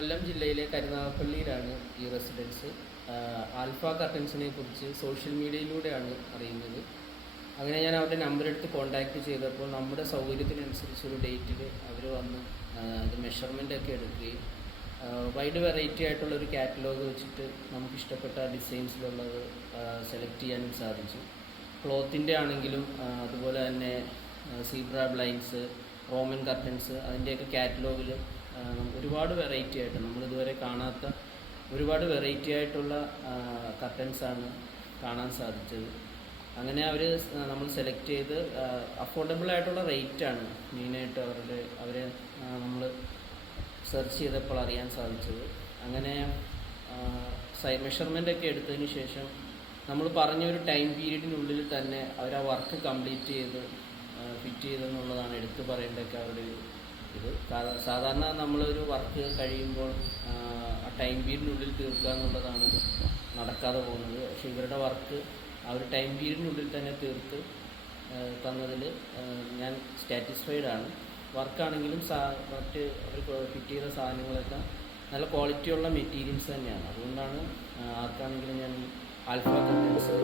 കൊല്ലം ജില്ലയിലെ കരുനാഗപ്പള്ളിയിലാണ് ഈ residence. Alpha കർട്ടൻസിനെ കുറിച്ച് സോഷ്യൽ മീഡിയയിലൂടെയാണ് അറിയുന്നത്. അങ്ങനെ ഞാൻ അവരുടെ നമ്പർ എടുത്ത് കോൺടാക്റ്റ് ചെയ്തപ്പോൾ നമ്മുടെ സൗകര്യത്തിനനുസരിച്ച് ഒരു ഡേറ്റിൽ അവർ വന്ന് അത് മെഷർമെന്റ് ഒക്കെ എടുക്കുകയും വൈഡ് വെറൈറ്റി ആയിട്ടുള്ള ഒരു കാറ്റലോഗ് വെച്ചിട്ട് നമുക്ക് ഇഷ്ടപ്പെട്ട ഡിസൈൻസിലുള്ളത് സെലക്ട് ചെയ്യാനും സാധിച്ചു. ക്ലോത്തിന്റെ ആണെങ്കിലും അതുപോലെ തന്നെ സീബ്ര ബ്ലൈൻസ് റോമൻ കർട്ടൻസ് അതിന്റെയൊക്കെ കാറ്റലോഗിൽ ഒരുപാട് വെറൈറ്റി ആയിട്ട് നമ്മൾ ഇതുവരെ കാണാത്ത ഒരുപാട് വെറൈറ്റി ആയിട്ടുള്ള കർട്ടൻസാണ് കാണാൻ സാധിച്ചത്. അങ്ങനെ അവർ നമ്മൾ സെലക്ട് ചെയ്ത് അഫോർഡബിൾ ആയിട്ടുള്ള റേറ്റാണ് മെയിനായിട്ട് അവരുടെ അവരെ നമ്മൾ സെർച്ച് ചെയ്തപ്പോൾ അറിയാൻ സാധിച്ചത്. അങ്ങനെ സൈ മെഷർമെന്റ് ഒക്കെ എടുത്തതിന് ശേഷം നമ്മൾ പറഞ്ഞ ഒരു ടൈം പീരീഡിനുള്ളിൽ തന്നെ അവർ ആ വർക്ക് കംപ്ലീറ്റ് ചെയ്ത് ഫിറ്റ് ചെയ്തെന്നുള്ളതാണ് എടുത്തു പറയേണ്ടതൊക്കെ അവരുടെ ഇത് സാധാരണ നമ്മളൊരു വർക്ക് കഴിയുമ്പോൾ ടൈം പീരീഡിനുള്ളിൽ തീർക്കുക എന്നുള്ളതാണ് നടക്കാതെ പോകുന്നത്. പക്ഷെ ഇവരുടെ വർക്ക് ആ ഒരു ടൈം പീരീഡിനുള്ളിൽ തന്നെ തീർത്ത് തന്നതിൽ ഞാൻ സാറ്റിസ്ഫൈഡ് ആണ്. വർക്കാണെങ്കിലും സാ മറ്റ് അവർ ഫിറ്റ് ചെയ്ത സാധനങ്ങളൊക്കെ നല്ല ക്വാളിറ്റിയുള്ള മെറ്റീരിയൽസ് തന്നെയാണ്. അതുകൊണ്ടാണ് ആർക്കാണെങ്കിലും ഞാൻ ആൽഫ കട്ടൻസ്